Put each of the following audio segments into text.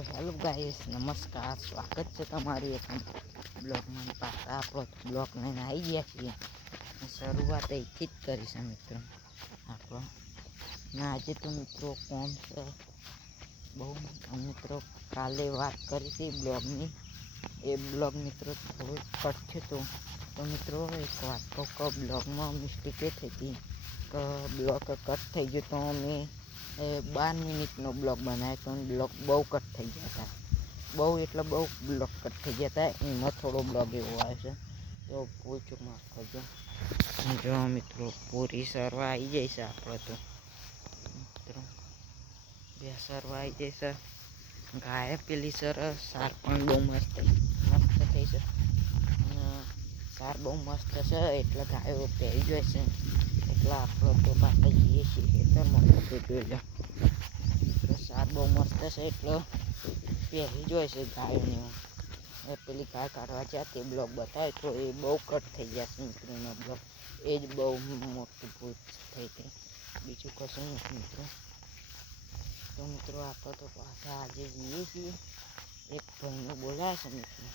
Hello guys નમસ્કાર સ્વાગત છે તમારું એક બ્લોગમાં. પાછા આપણો બ્લોગ લઈને આવી ગયા છીએ. શરૂઆત અહીંથી જ કરીશું મિત્રો. આપણો. ને આજે તો, મિત્રો કોમ છે? બહુ મિત્રો. કાલે વાત કરી હતી બ્લોગની. એ બ્લોગ, મિત્રો, થોડું કટ તો. તો, મિત્રો, એક વાત કહું, કે બ્લોગમાં મિસ્ટેક એ થઈ હતી કે બ્લોગ કટ થઈ ગયો તો અમે એ બાર મિનિટનો બ્લોગ બનાવ્યો હતો બ્લોગ બહુ કટ થઈ ગયા હતા. બહુ એટલે બહુ બ્લોગ કટ થઈ ગયા હતા. એમાં થોડો બ્લોગ એવો આવે છે. તો પૂછું માફ કરજો. જો મિત્રો, પૂરી સરવા આવી જાય છે આપણે તો. મિત્રો, બે સરવા આવી છે. ગાય પેલી સર, સાર પણ બહુ મસ્ત મસ્ત થઈ છે. સાર બહુ મસ્ત છે એટલે ગાયો પહેરી છે. એટલે આપણે તો પાસે જઈએ છીએ ખેતરમાં. જોઈ લો મિત્રો બહુ મસ્ત છે એટલે પહેરી જોઈ છે ગાયોની એ પેલી ગાય કાઢવા જ્યાં તે બ્લોક બતાવે તો એ બહુ કટ થઈ ગયા મિત્રોનો બ્લોક. એ જ બહુ મોટું ભૂત થઈ ગઈ બીજું કશું નથી મિત્રો. તો મિત્રો આપણે તો પાછા આજે જઈએ છીએ. એક ભાઈને બોલાવે છે મિત્રો.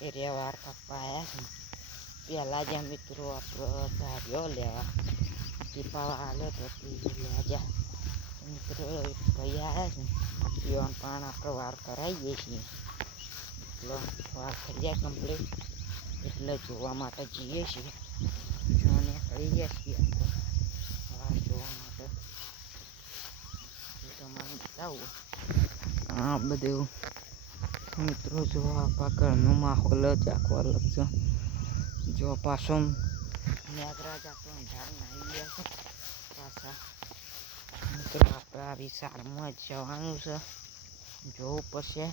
એ રહેવાર કાપવા આવ્યા છે. પહેલાં જ્યાં મિત્રો આપણો ધાર્યો લેવા. ટીપાવા આવ્યો તો લેવા જા. મિત્રો, તૈયાર છે. પીવાનું પાણ આપણે વાર કરાવીએ છીએ. એટલે વાર થઈ જાય કમ્પ્લીટ એટલે જોવા માટે જઈએ છીએ. જોને કરી ગયા છીએ વાર જોવા માટે. તમારે બતાવું. આ બધું મિત્રો, જો આપણા ઘરનો માહોલ જ આખો અલગ જો પાછો મેઘરાજ આપણો અંધાર નાહી ગયા છે પાછા. મિત્રો આપણે આવી વિશાળમાં જવાનું છે. જોવું પડશે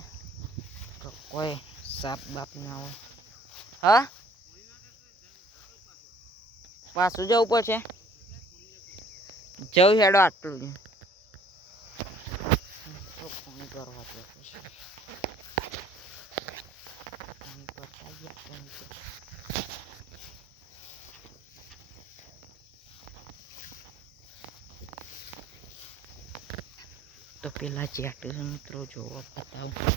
તો કોઈ સાપ બાપ ના હોય. હા? પાછું જવું પડશે? જવું હેડો આટલું. ફોન કરવા પડશે ફોન કરતા ગયા ફોન તો. તો પેલા ચેટ મિત્રો જોવો બતાવું.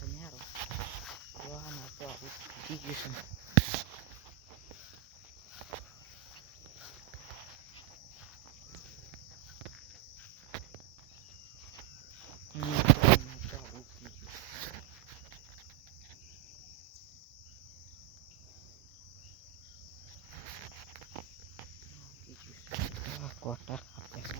બન્યારો જોવાના તો આવું થઈ ગયું છે મિત્રો એમાં તો આવું થઈ ગયું. થઈ ગયું છે. આ કોટા કાપે છે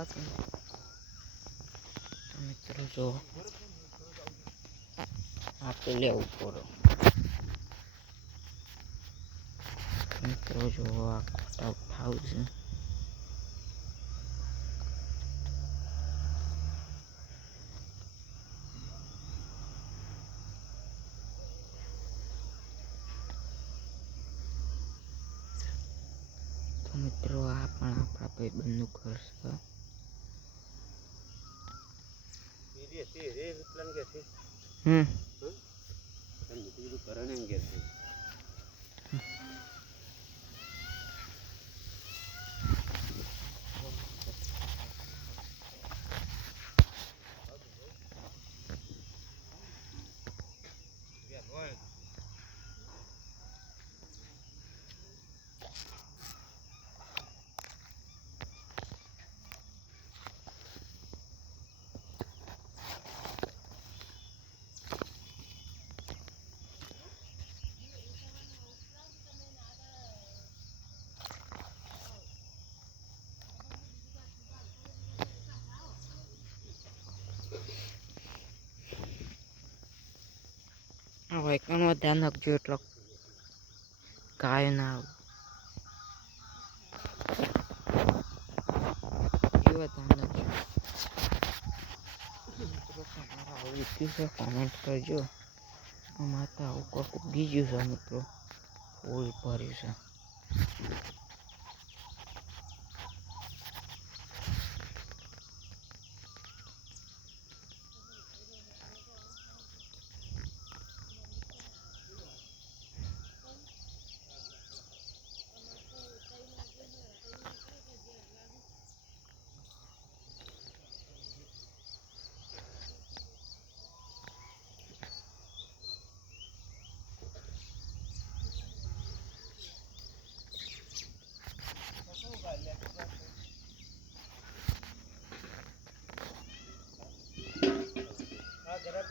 જતા હશે ને. તો મિત્રો જો આ તો લેવું પડો મિત્રો જો, આ ખોટા મિત્રો, આ પણ આપણા ભાઈબંધનું ઘર છે. હમ. આ વાયકણમાં ધ્યાન રાખજો એટલો કાંઈ ના આવું એવા ધ્યાન રાખજો તમારા આવું વીત્યું છે કોમેન્ટ કરજો અમારે તો આવું કોક ગયું છે મિત્રો ફૂલ ભર્યું છે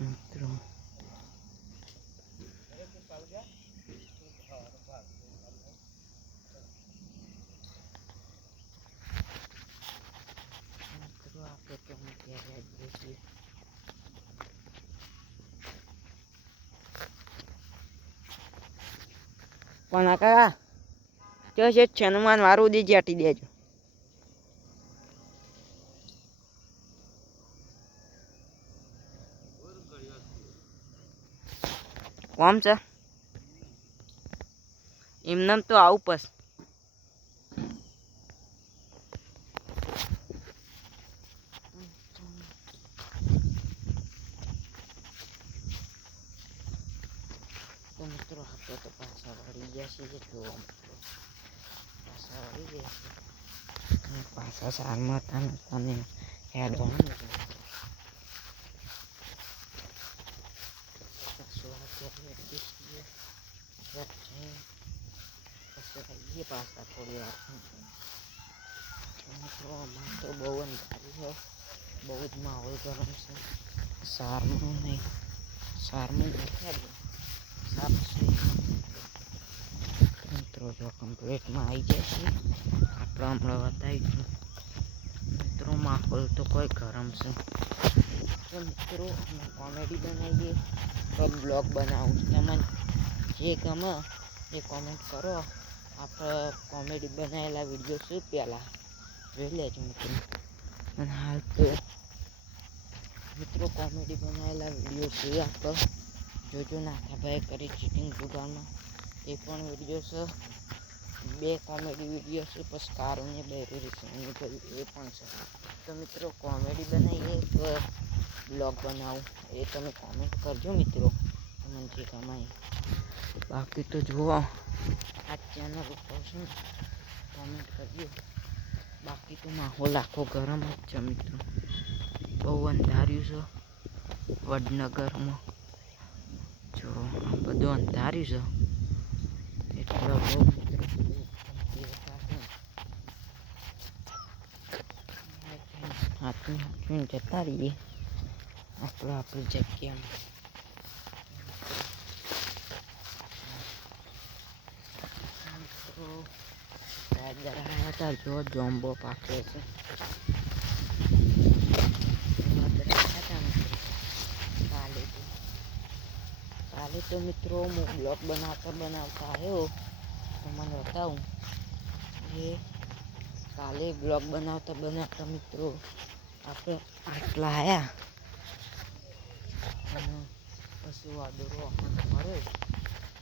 મિત્રો મિત્રો આપણે તો હું ત્યારે આવીએ છીએ પણ કાકા? જો છે હનુમાન વારું દીજે આટી દેજો. કોમ છે? એમનેમ તો આવું પસ તો મિત્રો આપણે તો પાછા વળી ગયા છીએ જોવા પાછા વળી ગયા છીએ અને પાછા સારમાં હતા ને તને હેડ પાછું પછી થોડી વાર મિત્રો અમારે તો બહુ અંધારું છે બહુ જ માહોલ ગરમ છે સારનું નહીં સારનું દેખાડ્યું સાપ મિત્રો, જો કમ્પ્લીટમાં આવી છે આપણે હમણાં છું મિત્રો, માહોલ તો કોઈ ગરમ છે. મિત્રો કોમેડી બનાવીએ. તો બ્લોગ બનાવું તમને જે ગમે એ કોમેન્ટ કરો. આપણે કોમેડી બનાવેલા વીડિયો શું પહેલાં? જોઈ લેજો મિત્રો. અને હાલ તો મિત્રો કોમેડી બનાવેલા વીડિયો છે આપણે. જોજો નાથાભાઈ કરી ચીટિંગ જુગારમાં એ પણ વીડિયો છે. બે કોમેડી વીડિયો છે પછી કારુને બેરી છે એ પણ છે. તો મિત્રો કોમેડી બનાવીએ એક બ્લોગ બનાવું. એ તમે કોમેન્ટ કરજો મિત્રો. મને જે કમાય બાકી તો જુઓ, આ ચેનલ ઉપર છે કોમેન્ટ કરજો. બાકી તો માહોલ આખો ગરમ જ છે મિત્રો. બહુ અંધાર્યું છે વડનગરમાં. જો બધું અંધારી છે. એટલો બહુ હાથું હાથું જતા રહીએ. આપણે આપણી જગ્યામાં જરા હતા, જો, જોમ્બો પાકે છે કાલે તો કાલે તો મિત્રો હું બ્લોગ બનાવતા બનાવતા આવ્યો. તો મને બતાવું. એ કાલે બ્લોગ બનાવતા બનાવતા મિત્રો આપણે આટલા આવ્યા અને પછી વાદળો આપણને મળ્યો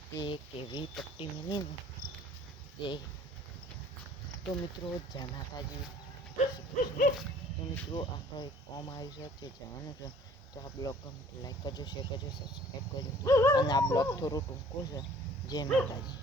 તે કેવી પટ્ટી મિલીને તે. તો મિત્રો જય માતાજી. તો મિત્રો આપણો કોમ આવ્યું છે, તે જવાનું તો આ બ્લોગ લાઈક કરજો શેર કરજો સબસ્ક્રાઈબ કરજો. અને આ બ્લોગ થોડું ટૂંકું છે. જય માતાજી.